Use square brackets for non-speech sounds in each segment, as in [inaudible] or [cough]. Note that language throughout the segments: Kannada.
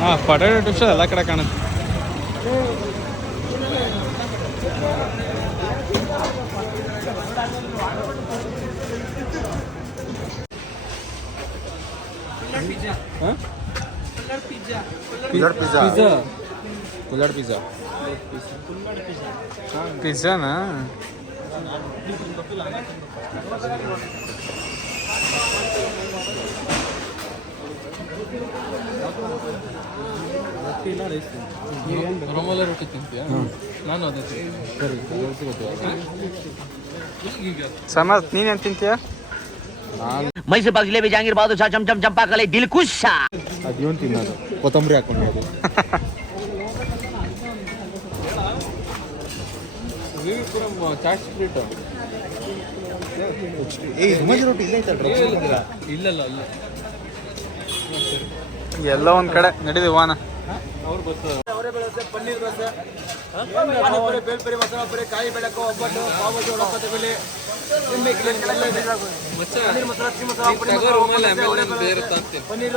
ಹಾಂ ಪೊಟ್ಯಾಟೊ ಟಿಪ್ಸ್ ಎಲ್ಲ ಕಡೆ ಕಾಣುತ್ತೆ ಹಾಂ ಪಿಜ್ಜಾ ಪಿಜ್ಜಾ ಕುಲ್ಲಡ್ ಪಿಜ್ಜಾ ಪಿಜ್ಜಾನಾ ರೊಮಲ ರೊಟ್ಟಿ ತಿಂತೀಯಾ ನಾನು ಅದೇ ಸರಿ ಸಮರ್ಥ್ ನೀನೇನು ತಿಂತೀಯ ಮೈಸೂರು ಪಾಕ್ ಜಿಲೇಬಿ ಜಹಾಂಗೀರ್ ಬಾದು ಚಾ ಚಮ್ ಚಮ್ ಚಂಪಾಕಲೆ ದಿಲ್ ಖುಷ್ ಅದೇನು ತಿನ್ನೋದು ಕೊತ್ತಂಬರಿ ಹಾಕೊಂಡು ಅದು ಚಾಟ್ ಸ್ಪ್ರಿಟ್ ಏ ರುಮಾಲಿ ರೊಟ್ಟಿ ಇಲ್ಲ ಐತಲ್ರಿ ಇಲ್ಲಲ್ಲ ಅಲ್ಲ ಎಲ್ಲ ಒಂದ್ ಕಡೆ ನಡೆದಿ ವಾನ ಅವ್ರು ನೀವು? ರುಮಾಲ ಒಬ್ಬಟ್ಟು ಬೆಲೆ ಪನ್ನೀರ್.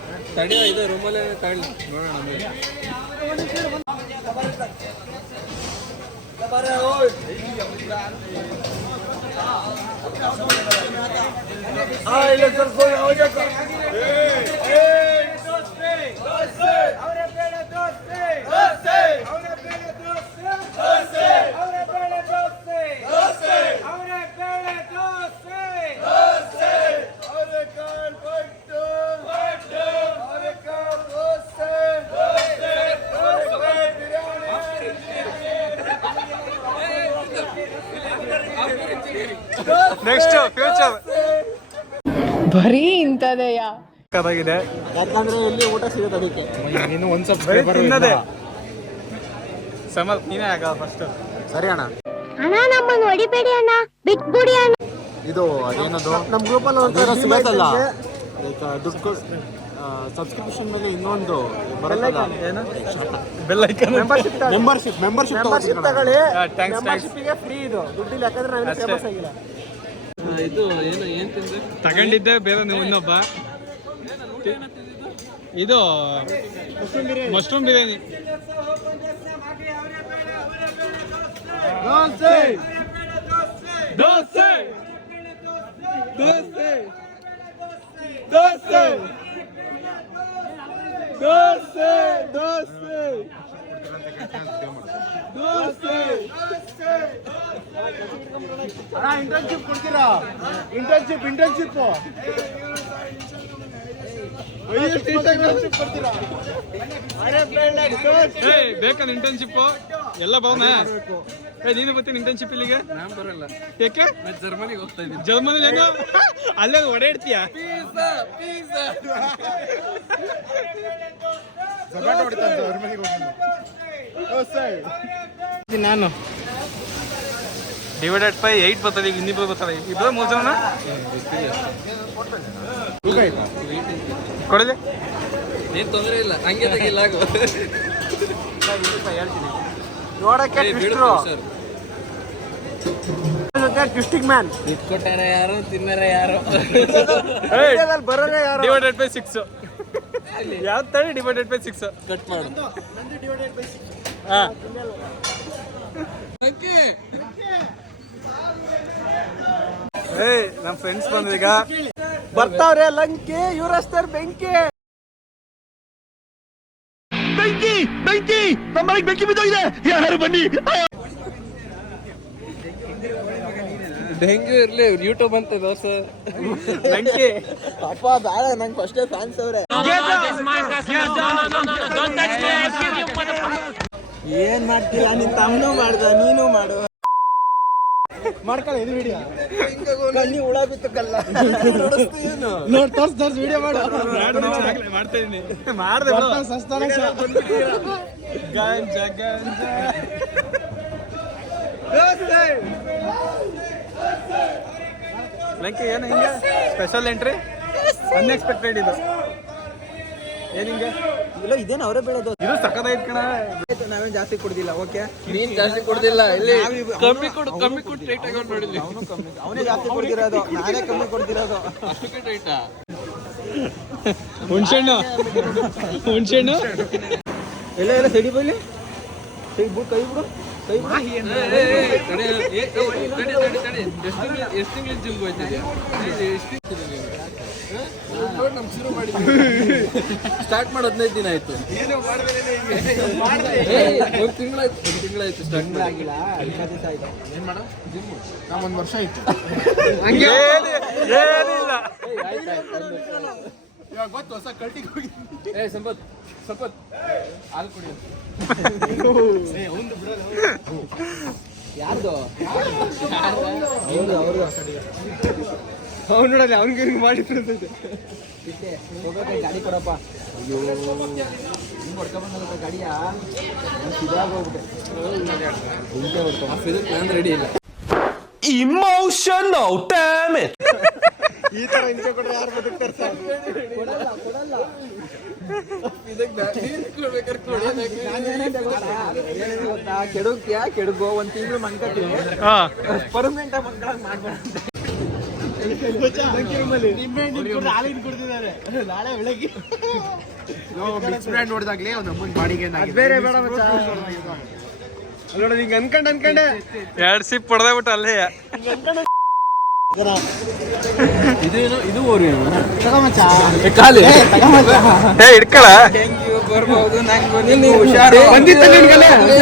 ತಡಿಯೋ ಇದು ರೂಮಲ್ಲೇ ತಗೊಳ್ಳಿ ನೋಡೋಣ ಆಮೇಲೆ. ನೆಕ್ಸ್ಟ್ ಬರೀ ಇಂಥದೆಯಾ. ಕದಾಗಿದೆ ಯಾಕಂದ್ರೆ ಇಲ್ಲಿ ಊಟ ಸಿಗುತ್ತೆ ಅದಕ್ಕೆ. ಇನ್ನು ಒಂದು ಬರೀ ಸಬ್ಸ್ಕ್ರೈಬರ್ ತಿನ್ನದೆ. ಸಮರ್ಥ್ ನೀನೇ ಆಗ ಫಸ್ಟ್ ಸರಿ ಅಣ್ಣ. ಅಣ್ಣ ನಮ್ಮನ್ನು ಹೊಡಿಬೇಡಿ ಅಣ್ಣ. ಬಿಟ್ಬಿಡಿ ಅಣ್ಣ. ಇದು ಅದೇನದು? ನಮ್ಮ ಗ್ರೂಪಲ್ಲಿ ಒಂಥರ ಸಿಗತ್ತಲ್ಲ ಲೈಕ್ ದುಡ್ಡು ಸಬ್ಸ್ಕ್ರಿಪ್ಷನ್ ಮೇಲೆ ಇನ್ನೊಂದು ಬರಲ್ಲ ಏನು? Bell icon membership membership membership ತಗೊಳ್ಳಿ. ಥ್ಯಾಂಕ್ಸ್ ಫ್ರೀ ಇದು. ದುಡ್ಡಿಲ್ಲ ಯಾಕಂದ್ರೆ ನಾವು ಅಷ್ಟೇ. ಫೇಮಸ್ ಆಗಿಲ್ಲ. ಇದು ಏನು ಏನು ತಿಂದೆ? ತಗೊಂಡಿದ್ದೆ ಬೇರೆ ನೀವು ಇನ್ನೊಬ್ಬ. ಇದು ಮಶ್ರೂಮ್ ಬಿರಿಯಾನಿ. ದೋಸೆ! ದೋಸೆ! ದೋಸೆ! ಇಂಟರ್ನ್ಶಿಪ್ ಕೊಡ್ತೀರಾ? ಇಂಟರ್ನ್ಶಿಪ್ ಇಂಟರ್ನ್ಶಿಪ್ ಇಂಟರ್ನ್ಶಿಪ್ ಕೊಡ್ತೀರಾ? ಏಯ್ ಬೇಕಾ ಇಂಟರ್ನ್ಶಿಪ್ ಎಲ್ಲ ಬರೋಣ. ಏ ನೀನು ಬರ್ತೀನಿ ಇಂಟರ್ನ್ಶಿಪ್ ಇಲ್ಲಿಗೆ? ನಾನು ಬರಲ್ಲ. ಯಾಕೆ? ನಾನು ಜರ್ಮನಿಗೆ ಹೋಗ್ತಾ ಇದ್ದೀನಿ. ಜರ್ಮನಿ ಹೆಂಗ? ಅಲ್ಲೇ ಓಡಾಡ್ತೀಯ? ನಾನು. ಡಿವೈಡೆಡ್ ಬೈ ಏಟ್ ಬರ್ತದೆ ಈಗ ಇನ್ನಿಬ್ರು ಬರ್ತಾರೆ ಇಬ್ಬರು ಮೂರು ಜನ ಕೊಡಲಿ ಏನು ತೊಂದರೆ ಇಲ್ಲ. ಹಂಗೆ ತೆಗಿಲ್ಲ ನೋಡಕ್ಕೆ ಸರ್. ಟ್ವಿಸ್ಟಿಂಗ್ ಮ್ಯಾನ್ ಕೊಟ್ಟಾರ ಯಾರು ತಿನ್ನಾರ ಯಾರು? ಬರೋರ ಯಾರು? ಡಿವೈಡೆಡ್ ಬೈ ಸಿಕ್ಸ್ ಯಾವ ತಳಿ ಡಿವೈಡೆಡ್ ಬೈ ಸಿಕ್ಸ್ ಕಟ್ ಮಾಡು. ಹಾ. ನಮ್ಮ ಫ್ರೆಂಡ್ಸ್ ಬೆಂಕಿ ಈಗ ಬರ್ತಾವ್ರೆ ಲಂಕಿ ಇವ್ರಸ್ತರ್ ಬೆಂಕಿ. ಡೆಂಗ್ಯೂ ಇರ್ಲಿ ಯೂಟ್ಯೂಬ್ ಅಂತ ದೋಸೆ ಬೆಂಕಿ ಅಪ್ಪ ಬೇಡ ನಂಗೆ ಫಸ್ಟೇ ಫ್ಯಾನ್ಸ್ ಅವ್ರೆ. ಏನ್ ಮಾಡ್ತೀಯ? ನಿನ್ ತಮ್ಮನೂ ಮಾಡ್ದ ನೀನು ಮಾಡು. ಮಾಡ್ಕೊಳ್ಳ ಇದು ವಿಡಿಯೋ ಕಣ್ಣಿ ಹುಳ ಬಿತ್ತು ಕಲ್ಲ. ನೋಡಿ ತೋರ್ಸ್ ತೋರ್ಸ್ ವಿಡಿಯೋ ಮಾಡು. ಮಾಡ್ತಾ ಇದೀನಿ ಮಾಡ್ದೆ ಸಸ್ತಾನ ಗಾಂಜಾ ಗಾಂಜಾ. ಲಂಕಿ ಏನು ಹಿಂಗೆ? ಸ್ಪೆಷಲ್ ಎಂಟ್ರಿ ಅನ್ಎಕ್ಸ್ಪೆಕ್ಟೆಡ್ ಇದು. ಏನು ಹಿಂಗೆ? ಇಲ್ಲ ಇದೇನು ಅವರೇ ಬೆಳೆದು ಇದು ಸಕ್ಕದಾಯ್ತು ಕಣ. ನಾವೇನ್ ಜಾಸ್ತಿ ಕುಡ್ದಿಲ್ಲ ಓಕೆ? ನೀನ್ ಜಾಸ್ತಿ ಕುಡ್ದಿಲ್ಲ ಇಲ್ಲಿ ಕಮ್ಮಿ ಕೊಡು ಕಮ್ಮಿ ಕೊಟ್ಟು ಟೈಟ್ ಆಗಿ ನೋಡಿಲ್ಲ ಅವನು ಕಮ್ಮಿ ಅವನೇ ಜಾಸ್ತಿ ಕುಡ್ದಿರೋದು ನಾನೇ ಕಮ್ಮಿ ಕೊಡ್ತಿರೋದು ಅಷ್ಟಕ್ಕೆ ಟೈಟಾ ಹುಣ್ಸೆಹಣ್ಣು ಹುಣ್ಸೆಹಣ್ಣು ಎಲ್ಲ ಎಲ್ಲ ಸೈಡಿ ಬೈಲಿ ಕೈ ಬಿಡು. ಬಿಡು ಜಿಮ್ಗೆ ಎಷ್ಟು ಜಿಮ್ ಮಾಡಿದ್ವಿ. ಸ್ಟಾರ್ಟ್ ಮಾಡಿ ಹದಿನೈದು ದಿನ ಆಯ್ತು. ಒಂದು ತಿಂಗಳಾಯ್ತು ಒಂದು ತಿಂಗಳಾಯ್ತು ಸ್ಟಾರ್ಟ್ ಮಾಡಿಲ್ಲ ಏನ್ ಮಾಡ ಜಿಮ್ ನಾ ಒಂದು ವರ್ಷ ಆಯ್ತು. ಇವಾಗ ಗೊತ್ತು ಹೊಸ ಕಲ್ಟಿಗೆ ಹೋಗಿ ಏ ಸಂಪತ್ ಸಂಪತ್. ಹಾಲು ಕುಡಿ ಯಾರ್ದು? ಅವ್ರದ್ದು ಅವ್ನು ನೋಡಲ್ಲ ಅವ್ನಿಗೆ ಹಿಂಗೆ ಮಾಡಿದ್ರು ಹೋಗೋಕೆ ಗಾಡಿ ಕೊಡಪ್ಪ. ಅಯ್ಯೋ. ಹಿಂಗೆ ಹೊಡ್ಕೊಂಬಂದಲ್ಲ ಗಾಡಿಯಾ? ಇದಾಗ ಹೋಗ್ಬಿಟ್ಟೆ. ಪ್ಲಾನ್ ರೆಡಿ ಇಲ್ಲ. ಈ ತರ ಹಿಂಸೆ ಕೊಟ್ರೆ ಯಾರು ಬದುಕ್ತಾರೆ ಸರ್? ಕೊಡಲ್ಲ ಕೊಡಲ್ಲ ಏನಿದೆ ಗೊತ್ತಾ ಕೆಡುಕ್ಯ ಕೆಡುಗೋ ಒಂದ್ ತಿಂಗಳು ಮನ್ಕತ್ತೀನಿ ಹಾ. ಪರ್ಮನೆಂಟ್ ಮಾಡ್ಬೇಡ ನಾಳೆ ಬೆಳಗ್ಗೆ ನೋಡಿದಾಗ್ಲೇ ಒಂದು ಅಮ್ಮನ ಬಾಡಿಗೆ ಬೇರೆ ಬೇಡ ನೋಡ ಅಲ್ಲೋಡ ಹಿಂಗ ಅನ್ಕೊಂಡ್ ಅನ್ಕೊಂಡೆ. ಎರಡು ಸಿಪ್ ಹೊಡೆದೇ ಬಿಟ್ಟು ಅಲ್ಲೇ. ಇದೇನು ಇದು ಓರಿ ತಗಮಚ್ಚ? ಖಾಲಿ. ಏ ಇಡ್ಕಳ. ಡೆಂಗ್ಯೂ ಬರ್ಬೋದು ನಂಗೆ. ಹುಷಾರು.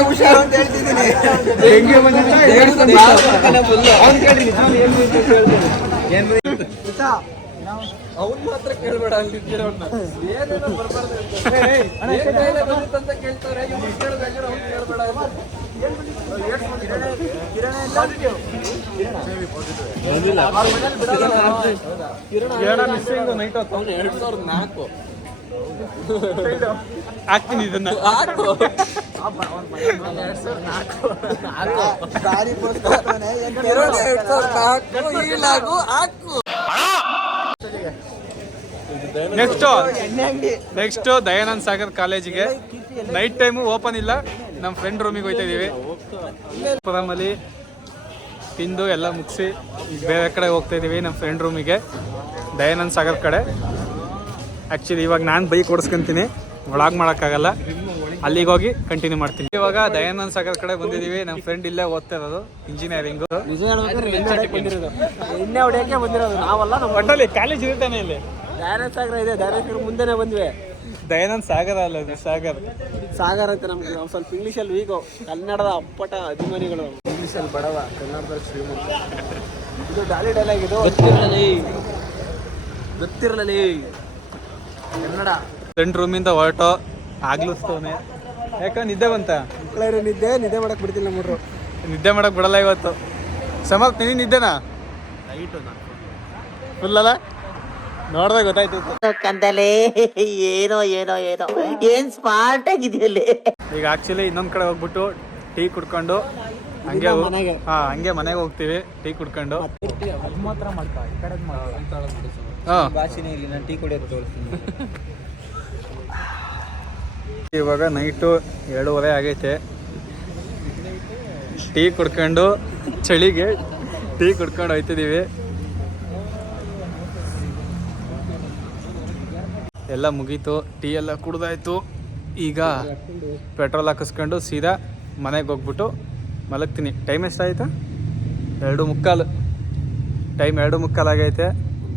ಹುಷಾರು ಅಂತ ಹೇಳ್ತಿದ್ದೀನಿ. ಅವ್ನ್ ಅಂತ? ಮಾತ್ರ ಕೇಳ್ಬೇಡ ಅಲ್ಲಿ ಏನೇನೋ ಬರ್ಬಾರ್ದು ಬಂದಿತ್ತಂತ ಕೇಳ್ತಾರೆ. ಕೇಳ್ಬೇಡ ಅಂತ. ನೈಟ್ ಹೊತ್ತು ಎರಡು ಸಾವಿರದ ನಾಲ್ಕು. ಹಾಕ್ತೀನಿ ಇದನ್ನ. ನೆಕ್ಸ್ಟ್ ನೆಕ್ಸ್ಟ್ ದಯಾನಂದ್ ಸಾಗರ್ ಕಾಲೇಜಿಗೆ. ನೈಟ್ ಟೈಮು ಓಪನ್ ಇಲ್ಲ. ನಮ್ಮ ಫ್ರೆಂಡ್ ರೂಮಿಗೆ ಹೋಯ್ತಾ ಇದೀವಿ ಪುರಮಲ್ಲಿ ತಿಂದು ಎಲ್ಲ ಮುಗಿಸಿ ಬೇರೆ ಕಡೆ ಹೋಗ್ತಾ ಇದೀವಿ ನಮ್ಮ ಫ್ರೆಂಡ್ ರೂಮಿಗೆ ದಯಾನಂದ್ ಸಾಗರ್ ಕಡೆ. ಆ್ಯಕ್ಚುಲಿ ಇವಾಗ ನಾನು ಬೈಕ್ ಓಡಿಸ್ಕೊಂತೀನಿ. ಒಳಗೆ ಮಾಡೋಕ್ಕಾಗಲ್ಲ. ಅಲ್ಲಿಗೆ ಹೋಗಿ ಕಂಟಿನ್ಯೂ ಮಾಡ್ತೀನಿ. ಇವಾಗ ದಯಾನಂದ್ ಸಾಗರ್ ಕಡೆ ಬಂದಿದ್ದೀವಿ. ನಮ್ಮ ಫ್ರೆಂಡ್ ಇಲ್ಲೇ ಓದ್ತಾ ಇರೋದು ಇಂಜಿನಿಯರಿಂಗು ಒಟ್ಟಲ್ಲಿ ಕಾಲೇಜ್ ಇರ್ತಾನೆ ಇಲ್ಲಿ. ಡ್ಯಾರೇಜ್ ಸಾಗರ ಇದೆ. ಡ್ಯಾರೇಜ್ ಸಾಗರ್ ಮುಂದೆನೆ ಬಂದ್ವಿ. ದಯಾನಂದ್ ಸಾಗರ ಅಲ್ಲ ಅದು ಸಾಗರ್. ಸಾಗರ್ ಅಂತ ನಮ್ಗೆ ನಾವು ಸ್ವಲ್ಪ ಇಂಗ್ಲೀಷಲ್ಲಿ ವೀಗೋ ಕನ್ನಡದ ಅಪ್ಪಟ ಅಭಿಮಾನಿಗಳು. ಇಂಗ್ಲೀಷಲ್ಲಿ ಬಡವ ಕನ್ನಡದ ಶ್ರೀಮಂತ. ಇದು ಡಾಲಿ ಡೈಲಾಗ್ ಇದು ಗೊತ್ತಿರಲಿ. ಗೊತ್ತಿರಲಿ. ಕನ್ನಡ. ಫ್ರೆಂಡ್ ರೂಮಿಂದ ಹೊರಟು ಆಗ್ಲಿಸ್ತವನೆ ಯಾಕಂದ್ರೆ ನಿದ್ದೆ ಬಂತ? ಮಕ್ಕಳೇ ನಿದ್ದೆ ನಿದ್ದೆ ಮಾಡಕ್ ಬಿಡ್ತಿಲ್ಲ ನಮ್ಮರು ನಿದ್ದೆ ಮಾಡಕ್ ಬಿಡಲ್ಲ ಇವತ್ತು. ಸಮರ್ಥ ನೀನು ನಿದ್ದೆನಾ? ಫುಲ್ ಅಲ್ಲ? ನೋಡ್ದಾಗ ಗೊತ್ತಾಯ್ತು. ಕಂದಲೇ ಏನೋ ಏನೋ ಏನೋ. ಏನ್ ಸ್ಮಾರ್ಟ್ ಆಗಿದೆಯಲ್ಲಿ. ಈಗ ಆಕ್ಚುಲಿ ಇನ್ನೊಂದ್ ಕಡೆ ಹೋಗ್ಬಿಟ್ಟು ಟೀ ಕುಡ್ಕೊಂಡು ಹಂಗೆ ಹೋಗ್- ಮನೆಗೆ. ಹಾ ಹಂಗೆ ಮನೆಗೆ ಹೋಗ್ತೀವಿ ಟೀ ಕುಡ್ಕೊಂಡು. ಹಾ. ಭಾಷೆನೇ ಇಲ್ಲಿ ನಾನು ಟೀ ಕುಡಿಯೋದು ತೋರಿಸ್ತೀನಿ [laughs] ಇವಾಗ ನೈಟು ಎರಡೂವರೆ ಆಗೈತೆ. ಟೀ ಕುಡ್ಕೊಂಡು ಚಳಿಗೆ ಟೀ ಕುಡ್ಕೊಂಡು ಹೋಯ್ತಿದ್ದೀವಿ ಎಲ್ಲ ಮುಗೀತು ಟೀ ಎಲ್ಲ ಕುಡ್ದಾಯ್ತು. ಈಗ ಪೆಟ್ರೋಲ್ ಹಾಕಿಸ್ಕೊಂಡು ಸೀದಾ ಮನೆಗೆ ಹೋಗ್ಬಿಟ್ಟು ಮಲಗ್ತೀನಿ. ಟೈಮ್ ಎಷ್ಟಾಯ್ತು ಎರಡು ಮುಕ್ಕಾಲು. ಟೈಮ್ ಎರಡು ಮುಕ್ಕಾಲು ಆಗೈತೆ.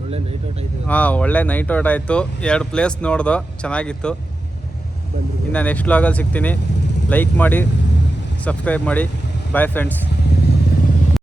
ಒಳ್ಳೆ ನೈಟ್ ಔಟ್ ಆಯ್ತು. ಹಾಂ ಒಳ್ಳೆ ನೈಟ್ ಔಟ್ ಆಯಿತು. ಎರಡು ಪ್ಲೇಸ್ ನೋಡ್ದು ಚೆನ್ನಾಗಿತ್ತು. ಇನ್ನು ನೆಕ್ಸ್ಟ್ ಲಾಗಲ್ಲಿ ಸಿಗ್ತೀನಿ. ಲೈಕ್ ಮಾಡಿ ಸಬ್ಸ್ಕ್ರೈಬ್ ಮಾಡಿ. Bye friends